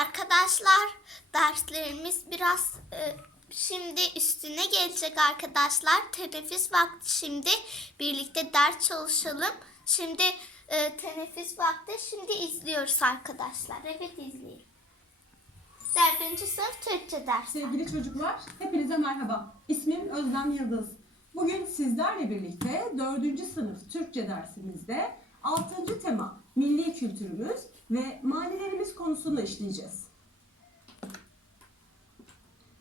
Arkadaşlar derslerimiz biraz e, şimdi üstüne gelecek arkadaşlar. Teneffüs vakti şimdi birlikte ders çalışalım. Şimdi e, teneffüs vakti şimdi izliyoruz arkadaşlar. Evet izleyelim. Dördüncü sınıf Türkçe dersi. Sevgili çocuklar, hepinize merhaba. İsmim Özlem Yıldız. Bugün sizlerle birlikte 4. sınıf Türkçe dersimizde 6. tema milli kültürümüz ve manilerimiz konusunu işleyeceğiz.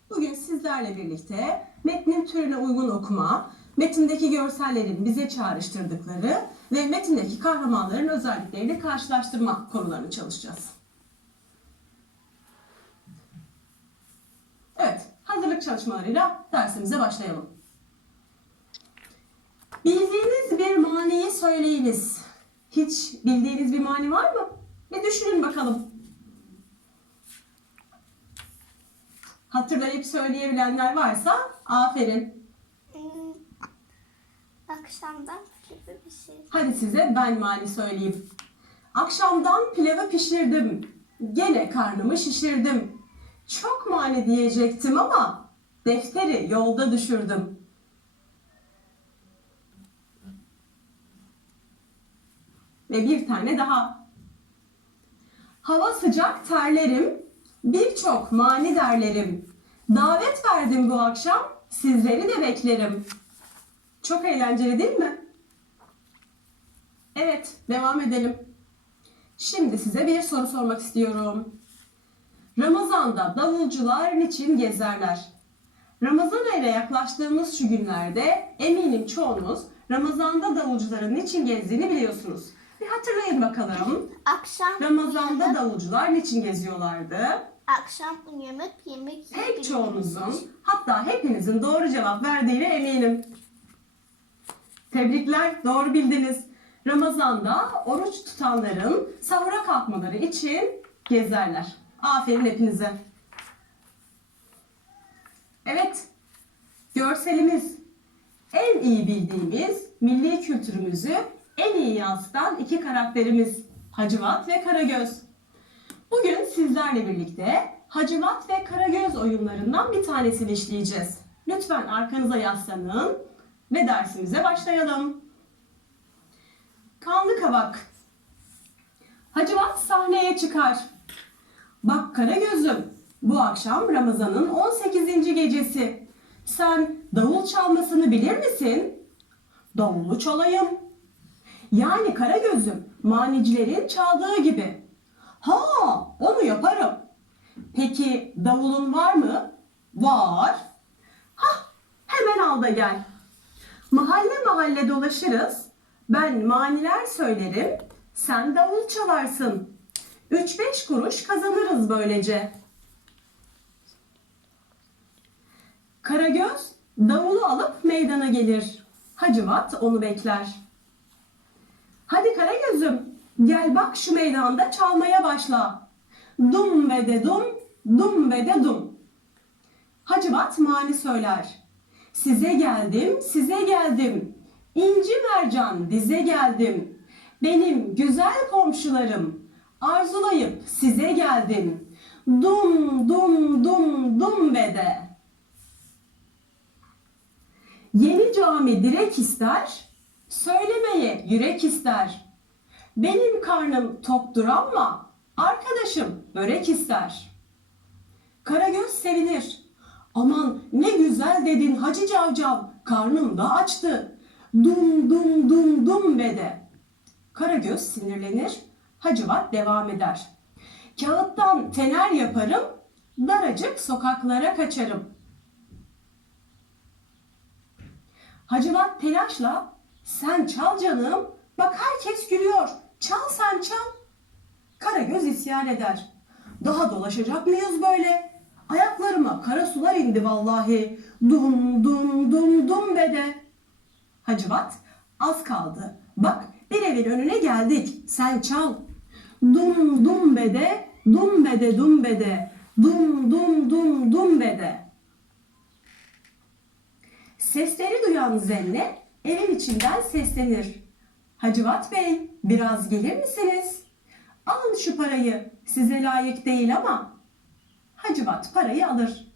Bugün sizlerle birlikte metnin türüne uygun okuma, metindeki görsellerin bize çağrıştırdıkları ve metindeki kahramanların özellikleriyle karşılaştırma konularını çalışacağız. Evet, hazırlık çalışmalarıyla dersimize başlayalım. Bildiğiniz bir maniyi söyleyiniz. Hiç bildiğiniz bir mani var mı? Bir düşünün bakalım. Hatırlayıp söyleyebilenler varsa aferin. Hmm, Akşamdan bir şey. Hadi size ben mani söyleyeyim. Akşamdan pilavı pişirdim. Gene karnımı şişirdim. Çok mani diyecektim ama defteri yolda düşürdüm. Ve bir tane daha. Hava sıcak terlerim, birçok mani derlerim. Davet verdim bu akşam, sizleri de beklerim. Çok eğlenceli değil mi? Evet, devam edelim. Şimdi size bir soru sormak istiyorum. Ramazan'da davulcular niçin gezerler? Ramazan ayına yaklaştığımız şu günlerde eminim çoğunuz Ramazan'da davulcuların niçin gezdiğini biliyorsunuz. Bir hatırlayın bakalım. Akşam Ramazan'da davulcular niçin geziyorlardı? akşam uyanıp yemek Pek çoğunuzun hatta hepinizin doğru cevap verdiğine eminim. Tebrikler, doğru bildiniz. Ramazan'da oruç tutanların sahura kalkmaları için gezerler. Aferin hepinize. Evet, görselimiz en iyi bildiğimiz milli kültürümüzü en iyi yansıtan iki karakterimiz Hacivat ve Karagöz. Bugün sizlerle birlikte Hacivat ve Karagöz oyunlarından bir tanesini işleyeceğiz. Lütfen arkanıza yaslanın ve dersimize başlayalım. Kanlı Kavak Hacivat sahneye çıkar. Bak Karagöz'üm, bu akşam Ramazan'ın 18. gecesi. Sen davul çalmasını bilir misin? Davulu çalayım. Yani Karagöz'üm, manicilerin çaldığı gibi. Ha, onu yaparım. Peki davulun var mı? Var. Hah, hemen al da gel. Mahalle mahalle dolaşırız. Ben maniler söylerim, sen davul çalarsın. 3-5 kuruş kazanırız böylece. Karagöz davulu alıp meydana gelir. Hacivat onu bekler. Hadi Karagöz'üm gel bak şu meydanda çalmaya başla. Dum ve de dum, dum ve de dum. Hacivat mani söyler. Size geldim, size geldim. İnci mercan dize geldim. Benim güzel komşularım. Arzulayıp size geldim. Dum dum dum dum ve de. Yeni cami direk ister, söylemeye yürek ister. Benim karnım toktur ama arkadaşım börek ister. Karagöz sevinir. Aman ne güzel dedin Hacı Cavcav, karnım da açtı. Dum dum dum dum ve de. Karagöz sinirlenir, Hacivat devam eder. Kağıttan fener yaparım, daracık sokaklara kaçarım. Hacivat telaşla, sen çal canım, bak herkes gülüyor, çal sen çal. Karagöz isyan eder. Daha dolaşacak mıyız böyle? Ayaklarıma kara sular indi vallahi. Dum dum dum dum be de. Hacivat az kaldı. Bak bir evin önüne geldik. Sen çal. Dum dum be de, dum be de dum be de. Dum dum dum dum be de. Sesleri duyan Zenne evin içinden seslenir. Hacivat Bey biraz gelir misiniz? Alın şu parayı size layık değil ama Hacivat parayı alır.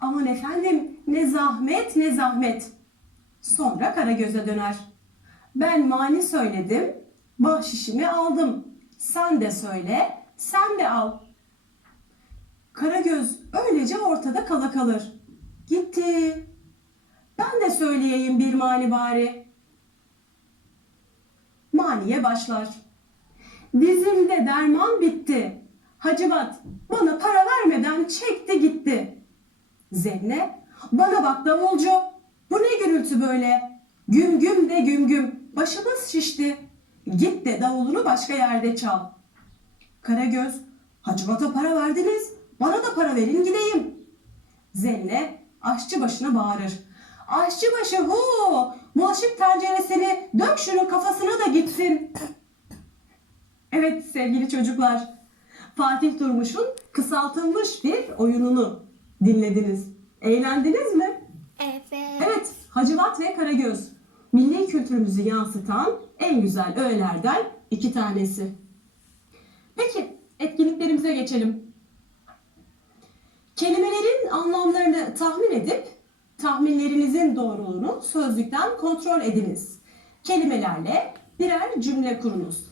Aman efendim ne zahmet ne zahmet. Sonra Karagöz'e döner. Ben mani söyledim, bahşişimi aldım. Sen de söyle, sen de al. Karagöz öylece ortada kala kalır. Gitti. Ben de söyleyeyim bir mani bari. Maniye başlar. Dizimde derman bitti. Hacivat bana para vermeden çekti gitti. Zenne bana bak davulcu. Bu ne gürültü böyle? Güm güm de güm güm. Başımız şişti. Git de davulunu başka yerde çal. Karagöz Hacivat'a para verdiniz. Bana da para verin gideyim. Zenne aşçı başına bağırır. Aşçı başı hu! Bulaşık tenceresini dök şunun kafasına da gitsin. Evet sevgili çocuklar. Fatih Durmuş'un kısaltılmış bir oyununu dinlediniz. Eğlendiniz mi? Evet. Evet, Hacivat ve Karagöz. Milli kültürümüzü yansıtan en güzel öğelerden iki tanesi. Peki, etkinliklerimize geçelim. Kelimelerin anlamlarını tahmin edip tahminlerinizin doğruluğunu sözlükten kontrol ediniz. Kelimelerle birer cümle kurunuz.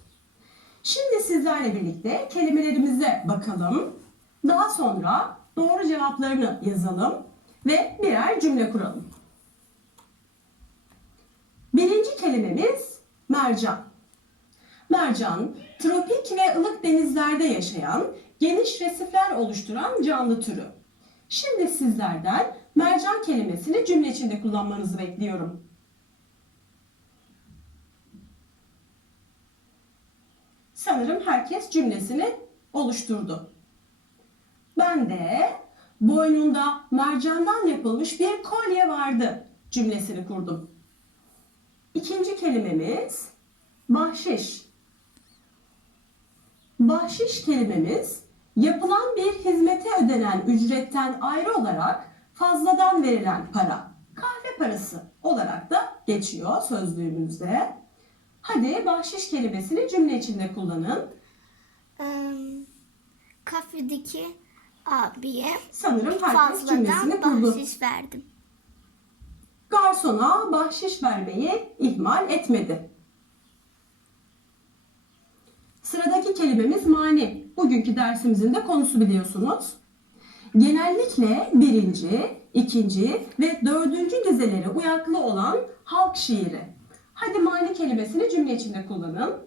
Şimdi sizlerle birlikte kelimelerimize bakalım. Daha sonra doğru cevaplarını yazalım ve birer cümle kuralım. Birinci kelimemiz mercan. Mercan, tropik ve ılık denizlerde yaşayan, geniş resifler oluşturan canlı türü. Şimdi sizlerden mercan kelimesini cümle içinde kullanmanızı bekliyorum. Sanırım herkes cümlesini oluşturdu. Ben de boynunda mercandan yapılmış bir kolye vardı cümlesini kurdum. İkinci kelimemiz bahşiş. Bahşiş kelimemiz yapılan bir hizmete ödenen ücretten ayrı olarak fazladan verilen para, kahve parası olarak da geçiyor sözlüğümüzde. Hadi bahşiş kelimesini cümle içinde kullanın. Em, kafedeki abiye Sanırım herkes cümlesini fazladan bahşiş verdim. Garsona bahşiş vermeyi ihmal etmedi. Sıradaki kelimemiz mani. Bugünkü dersimizin de konusu biliyorsunuz. Genellikle birinci, ikinci ve dördüncü dizeleri uyaklı olan halk şiiri. Hadi mani kelimesini cümle içinde kullanın.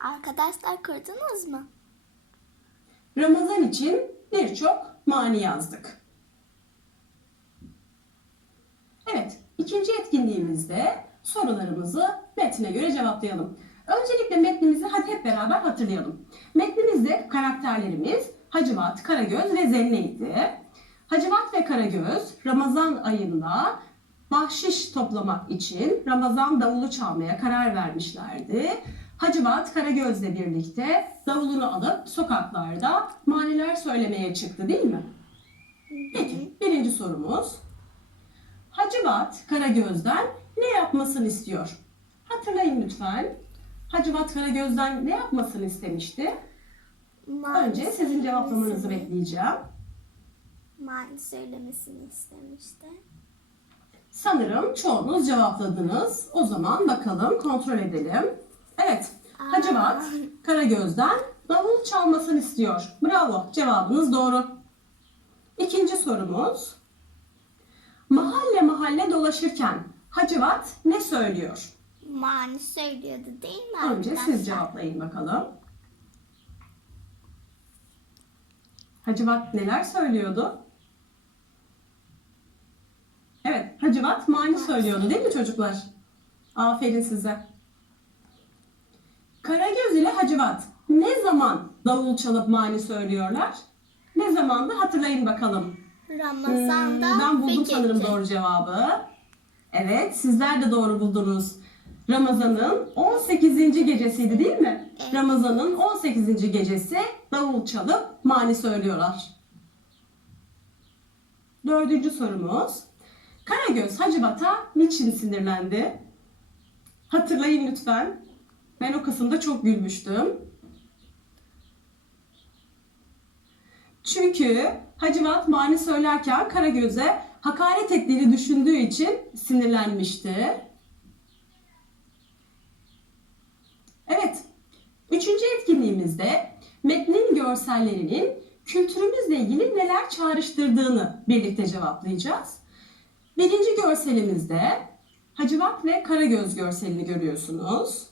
Arkadaşlar kurdunuz mu? Ramazan için birçok mani yazdık. Evet, ikinci etkinliğimizde sorularımızı metne göre cevaplayalım. Öncelikle metnimizi hadi hep beraber hatırlayalım. Metnimizde karakterlerimiz Hacivat, Karagöz ve Zenne'ydi. Hacivat ve Karagöz Ramazan ayında bahşiş toplamak için Ramazan davulu çalmaya karar vermişlerdi. Hacivat Karagöz'le birlikte davulunu alıp sokaklarda maniler söylemeye çıktı değil mi? Peki birinci sorumuz. Hacivat Karagöz'den ne yapmasını istiyor? Hatırlayın lütfen. Hacivat Karagöz'den ne yapmasını istemişti? Önce sizin cevaplamanızı bekleyeceğim. Mani söylemesini istemişti. Sanırım çoğunuz cevapladınız. O zaman bakalım kontrol edelim. Evet, Hacivat Karagöz'den davul çalmasını istiyor. Bravo, cevabınız doğru. İkinci sorumuz. Mahalle mahalle dolaşırken Hacivat ne söylüyor? Mani söylüyordu değil mi Önce arkadaşlar? siz cevaplayın bakalım. Hacivat neler söylüyordu? Evet, Hacivat mani söylüyordu değil mi çocuklar? Aferin size. Karagöz ile Hacivat ne zaman davul çalıp mani söylüyorlar? Ne zaman da hatırlayın bakalım. Ramazan'da Hmm, ben buldum sanırım doğru cevabı. Evet, sizler de doğru buldunuz. Ramazan'ın 18. gecesiydi değil mi? Evet. Ramazan'ın 18. gecesi davul çalıp mani söylüyorlar. Dördüncü sorumuz. Karagöz Hacivat'a niçin sinirlendi? Hatırlayın lütfen. Ben o kısımda çok gülmüştüm. Çünkü Hacivat mani söylerken Karagöz'e hakaret ettiğini düşündüğü için sinirlenmişti. Evet, üçüncü etkinliğimizde metnin görsellerinin kültürümüzle ilgili neler çağrıştırdığını birlikte cevaplayacağız. Birinci görselimizde Hacivat ve Karagöz görselini görüyorsunuz.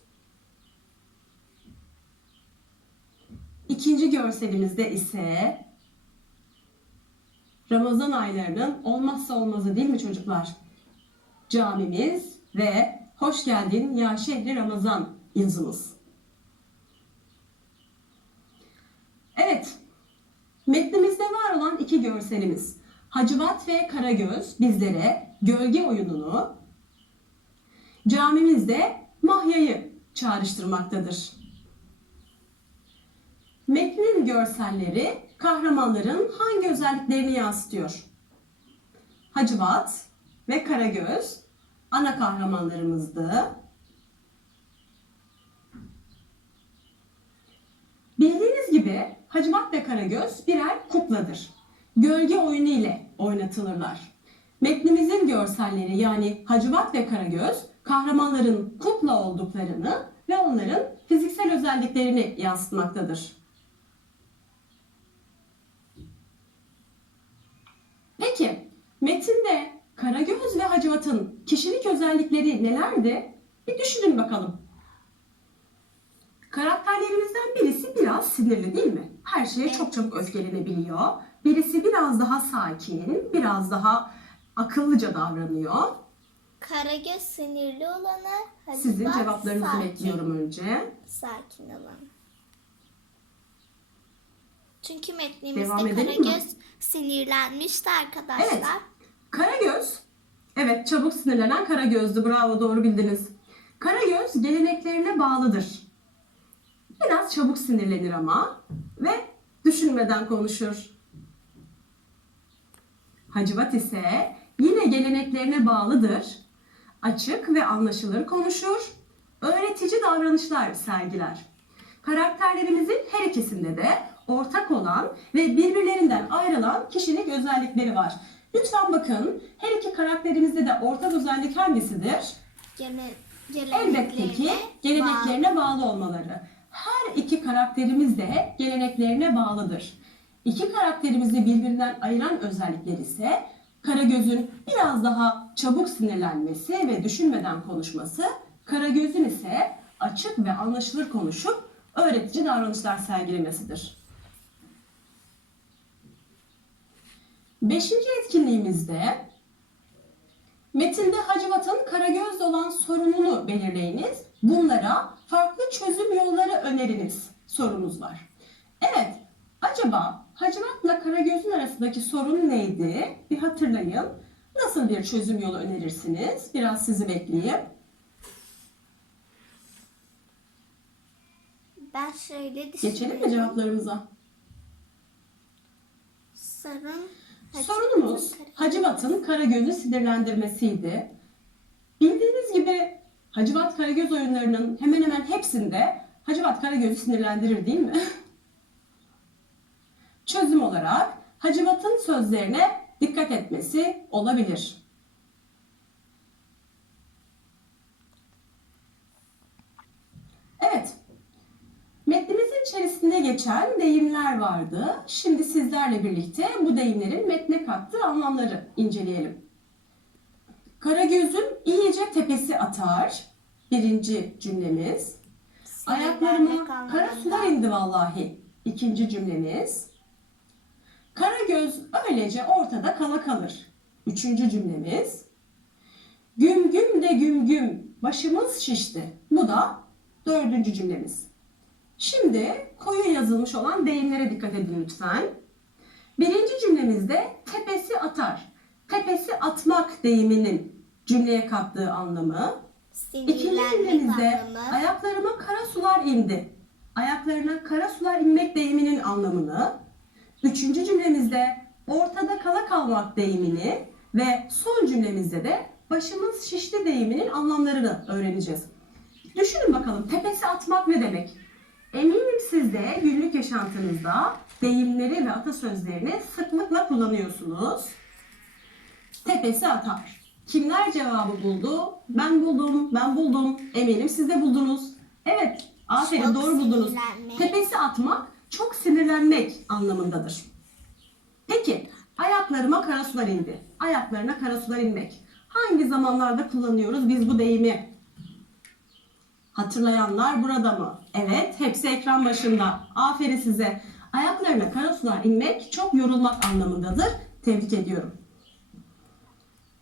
İkinci görselimizde ise Ramazan aylarının olmazsa olmazı değil mi çocuklar? Camimiz ve hoş geldin ya şehri Ramazan yazımız. Evet, metnimizde var olan iki görselimiz. Hacivat ve Karagöz bizlere gölge oyununu, camimizde Mahya'yı çağrıştırmaktadır. Metnin görselleri kahramanların hangi özelliklerini yansıtıyor? Hacivat ve Karagöz ana kahramanlarımızdı. Gibi Hacivat ve Karagöz birer kukladır. Gölge oyunu ile oynatılırlar. Metnimizin görselleri yani Hacivat ve Karagöz kahramanların kukla olduklarını ve onların fiziksel özelliklerini yansıtmaktadır. Peki, metinde Karagöz ve Hacivat'ın kişilik özellikleri nelerdi? Bir düşünün bakalım. Karakterlerimizden birisi biraz sinirli değil mi? Her şeye çok çabuk öfkelenebiliyor. Birisi biraz daha sakin, biraz daha akıllıca davranıyor. Karagöz sinirli olanı, Hacivat Sizin cevaplarınızı sakin, bekliyorum önce. Sakin olanı. Çünkü metnimizde Devam edelim mi? Karagöz sinirlenmişti arkadaşlar. Evet. Karagöz, evet çabuk sinirlenen Karagöz'dü. Bravo doğru bildiniz. Karagöz geleneklerine bağlıdır. Biraz çabuk sinirlenir ama ve düşünmeden konuşur. Hacivat ise yine geleneklerine bağlıdır. Açık ve anlaşılır konuşur. Öğretici davranışlar sergiler. Karakterlerimizin her ikisinde de ortak olan ve birbirlerinden ayrılan kişilik özellikleri var. Lütfen bakın her iki karakterimizde de ortak özellik hangisidir? Gene, Elbette ki bağlı. geleneklerine bağlı olmaları. Her iki karakterimiz de geleneklerine bağlıdır. İki karakterimizi birbirinden ayıran özellikler ise Karagöz'ün biraz daha çabuk sinirlenmesi ve düşünmeden konuşması, Karagöz'ün ise açık ve anlaşılır konuşup öğretici davranışlar sergilemesidir. Beşinci etkinliğimizde Metinde Hacivat'ın Karagöz'le olan sorununu belirleyiniz. Bunlara farklı öneriniz sorumuz var. Evet, acaba Hacivat'la Karagöz'ün arasındaki sorun neydi? Bir hatırlayın. Nasıl bir çözüm yolu önerirsiniz? Biraz sizi bekleyeyim. Ben şöyle düşünüyorum. Geçelim mi cevaplarımıza? Sorun. Sorunumuz Hacivat'ın Karagöz'ü sinirlendirmesiydi. Bildiğiniz gibi Hacivat Karagöz oyunlarının hemen hemen hepsinde Hacivat Karagöz'ü sinirlendirir değil mi? Çözüm olarak Hacivat'ın sözlerine dikkat etmesi olabilir. Evet. Metnimizin içerisinde geçen deyimler vardı. Şimdi sizlerle birlikte bu deyimlerin metne kattığı anlamları inceleyelim. Karagöz'ün iyice tepesi atar. Birinci cümlemiz. Ayaklarıma kara sular indi vallahi. İkinci cümlemiz. Karagöz öylece ortada kala kalır. Üçüncü cümlemiz. Güm güm de güm güm başımız şişti. Bu da dördüncü cümlemiz. Şimdi koyu yazılmış olan deyimlere dikkat edin lütfen. Birinci cümlemizde tepesi atar. Tepesi atmak deyiminin cümleye kattığı anlamı. İkinci cümlemizde anlamı. ayaklarıma kara sular indi. Ayaklarına kara sular inmek deyiminin anlamını. Üçüncü cümlemizde ortada kala kalmak deyimini ve son cümlemizde de başımız şişti deyiminin anlamlarını öğreneceğiz. Düşünün bakalım tepesi atmak ne demek? Eminim siz de günlük yaşantınızda deyimleri ve atasözlerini sıklıkla kullanıyorsunuz. Tepesi atar. Kimler cevabı buldu? Ben buldum, ben buldum. Eminim siz de buldunuz. Evet, aferin Çok doğru buldunuz. Tepesi atmak çok sinirlenmek anlamındadır. Peki, ayaklarıma kara sular indi. Ayaklarına kara sular inmek. Hangi zamanlarda kullanıyoruz biz bu deyimi? Hatırlayanlar burada mı? Evet, hepsi ekran başında. Aferin size. Ayaklarına kara sular inmek çok yorulmak anlamındadır. Tebrik ediyorum.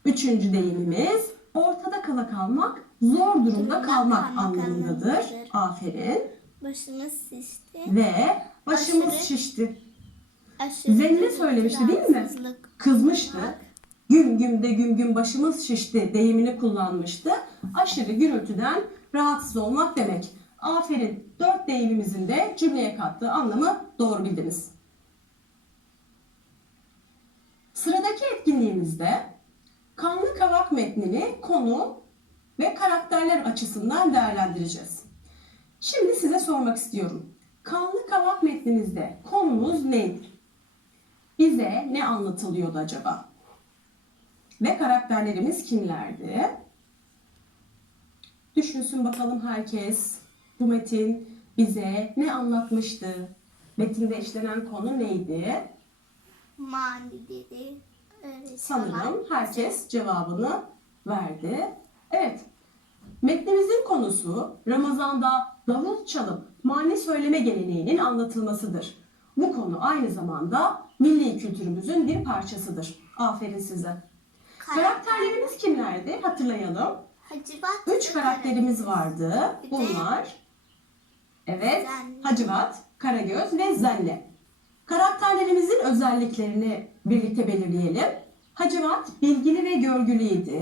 Üçüncü deyimimiz ortada kala kalmak, zor durumda kalmak anlamındadır. Aferin. Başımız şişti. Ve başımız Aşırı- şişti. Aşırı Zenne söylemişti değil mi? Kızmıştı. Güm güm de güm güm başımız şişti deyimini kullanmıştı. Aşırı gürültüden rahatsız olmak demek. Aferin. Dört deyimimizin de cümleye kattığı anlamı doğru bildiniz. Sıradaki etkinliğimizde kanlı kavak metnini konu ve karakterler açısından değerlendireceğiz. Şimdi size sormak istiyorum. Kanlı kavak metnimizde konumuz neydi? Bize ne anlatılıyordu acaba? Ve karakterlerimiz kimlerdi? Düşünsün bakalım herkes. Bu metin bize ne anlatmıştı? Metinde işlenen konu neydi? Manileri. Öyle Sanırım herkes cevabını verdi. Evet. Metnimizin konusu Ramazan'da davul çalıp mani söyleme geleneğinin anlatılmasıdır. Bu konu aynı zamanda milli kültürümüzün bir parçasıdır. Aferin size. Karakterlerimiz kimlerdi? Hatırlayalım. Hacivat. Üç karakterimiz vardı. Bunlar evet. Hacivat, Karagöz ve Zelle. Karakterlerimizin özelliklerini birlikte belirleyelim. Hacivat bilgili ve görgülüydü.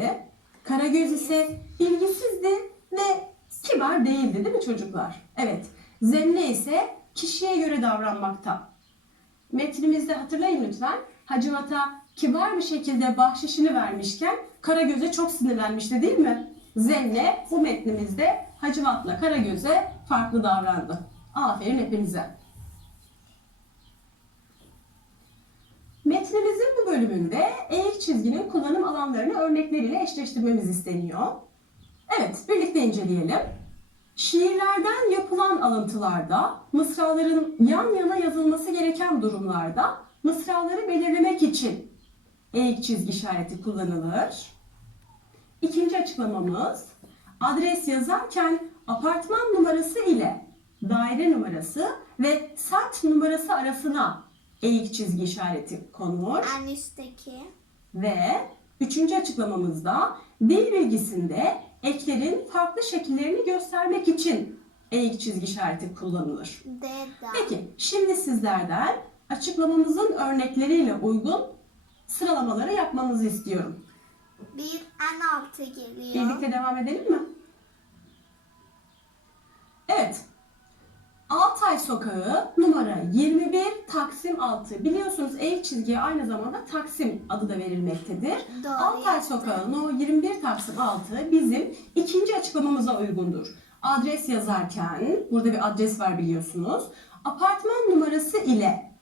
Karagöz ise bilgisizdi ve kibar değildi değil mi çocuklar? Evet. Zenne ise kişiye göre davranmakta. Metnimizde hatırlayın lütfen. Hacivat'a kibar bir şekilde bahşişini vermişken Karagöz'e çok sinirlenmişti değil mi? Zenne bu metnimizde Hacivat'la Karagöz'e farklı davrandı. Aferin hepinize. Metnimizin bu bölümünde eğik çizginin kullanım alanlarını örnekleriyle eşleştirmemiz isteniyor. Evet, birlikte inceleyelim. Şiirlerden yapılan alıntılarda, mısraların yan yana yazılması gereken durumlarda mısraları belirlemek için eğik çizgi işareti kullanılır. İkinci açıklamamız, adres yazarken apartman numarası ile daire numarası ve sat numarası arasına eğik çizgi işareti konur. En üstteki. Ve üçüncü açıklamamızda dil bilgisinde eklerin farklı şekillerini göstermek için eğik çizgi işareti kullanılır. D da. Peki şimdi sizlerden açıklamamızın örnekleriyle uygun sıralamaları yapmanızı istiyorum. Bir en altı geliyor. Birlikte devam edelim mi? Evet. Altay Sokağı numara 21 Taksim 6. Biliyorsunuz eğik çizgiye aynı zamanda Taksim adı da verilmektedir. Doğru Altay yaptın. Sokağı no 21 Taksim 6 bizim ikinci açıklamamıza uygundur. Adres yazarken burada bir adres var biliyorsunuz. Apartman numarası ile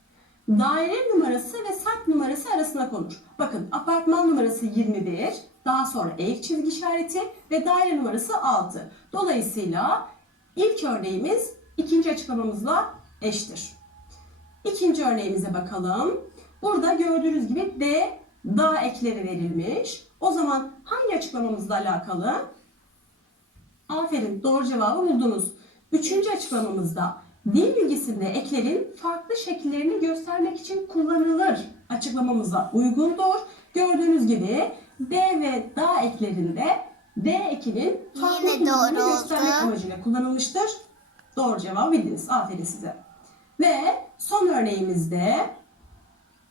daire numarası ve sat numarası arasına konur. Bakın apartman numarası 21, daha sonra ev çizgi işareti ve daire numarası 6. Dolayısıyla ilk örneğimiz ikinci açıklamamızla eştir. İkinci örneğimize bakalım. Burada gördüğünüz gibi D, da ekleri verilmiş. O zaman hangi açıklamamızla alakalı? Aferin doğru cevabı buldunuz. Üçüncü açıklamamızda dil bilgisinde eklerin farklı şekillerini göstermek için kullanılır açıklamamıza uygundur. Gördüğünüz gibi D ve da eklerinde D ekinin farklı kullanımını göstermek amacıyla kullanılmıştır. Doğru cevabı bildiniz. Aferin size. Ve son örneğimizde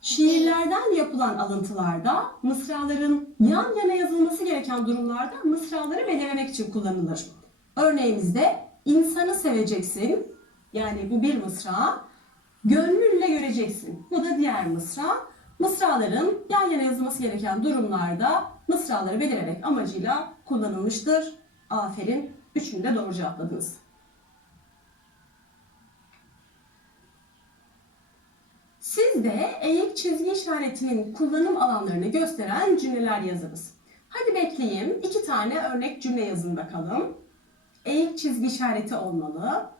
Şiirlerden yapılan alıntılarda mısraların yan yana yazılması gereken durumlarda mısraları belirlemek için kullanılır. Örneğimizde insanı seveceksin yani bu bir mısra, gönlünle göreceksin. Bu da diğer mısra. Mısraların yan yana yazılması gereken durumlarda mısraları belirlemek amacıyla kullanılmıştır. Aferin Üçünü de doğru cevapladınız. Siz de eğik çizgi işaretinin kullanım alanlarını gösteren cümleler yazınız. Hadi bekleyeyim. İki tane örnek cümle yazın bakalım. Eğik çizgi işareti olmalı.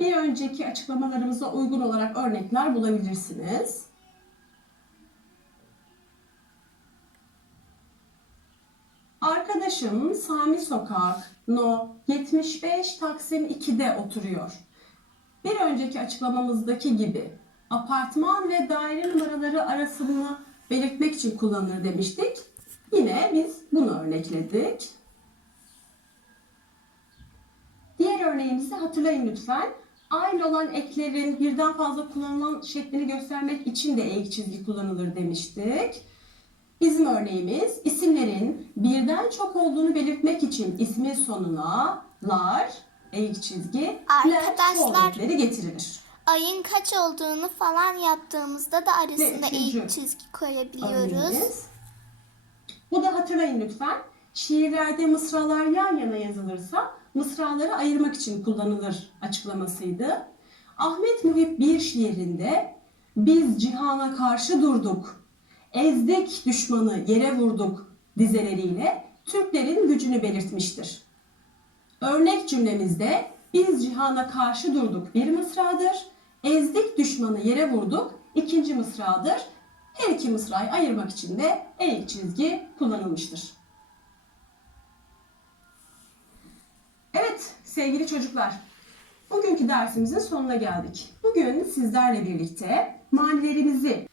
Bir önceki açıklamalarımıza uygun olarak örnekler bulabilirsiniz. Arkadaşım Sami Sokak No 75 Taksim 2'de oturuyor. Bir önceki açıklamamızdaki gibi apartman ve daire numaraları arasını belirtmek için kullanılır demiştik. Yine biz bunu örnekledik. Diğer örneğimizi hatırlayın lütfen. Aynı olan eklerin birden fazla kullanılan şeklini göstermek için de eğik çizgi kullanılır demiştik. Bizim örneğimiz isimlerin birden çok olduğunu belirtmek için ismin sonuna lar, eğik çizgi, ler ekleri getirilir. Ayın kaç olduğunu falan yaptığımızda da arasında Ve eğik çizgi koyabiliyoruz. Örneğimiz. Bu da hatırlayın lütfen. Şiirlerde mısralar yan yana yazılırsa mısraları ayırmak için kullanılır açıklamasıydı. Ahmet Muhip bir şiirinde biz cihana karşı durduk, ezdik düşmanı yere vurduk dizeleriyle Türklerin gücünü belirtmiştir. Örnek cümlemizde biz cihana karşı durduk bir mısradır, ezdik düşmanı yere vurduk ikinci mısradır. Her iki mısrayı ayırmak için de eğik çizgi kullanılmıştır. Evet sevgili çocuklar, bugünkü dersimizin sonuna geldik. Bugün sizlerle birlikte manilerimizi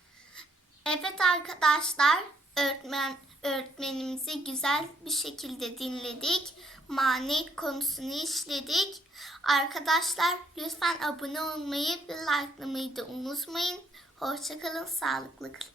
Evet arkadaşlar, öğretmen öğretmenimizi güzel bir şekilde dinledik. Mani konusunu işledik. Arkadaşlar lütfen abone olmayı ve likelamayı da unutmayın. Hoşçakalın, sağlıklı kalın.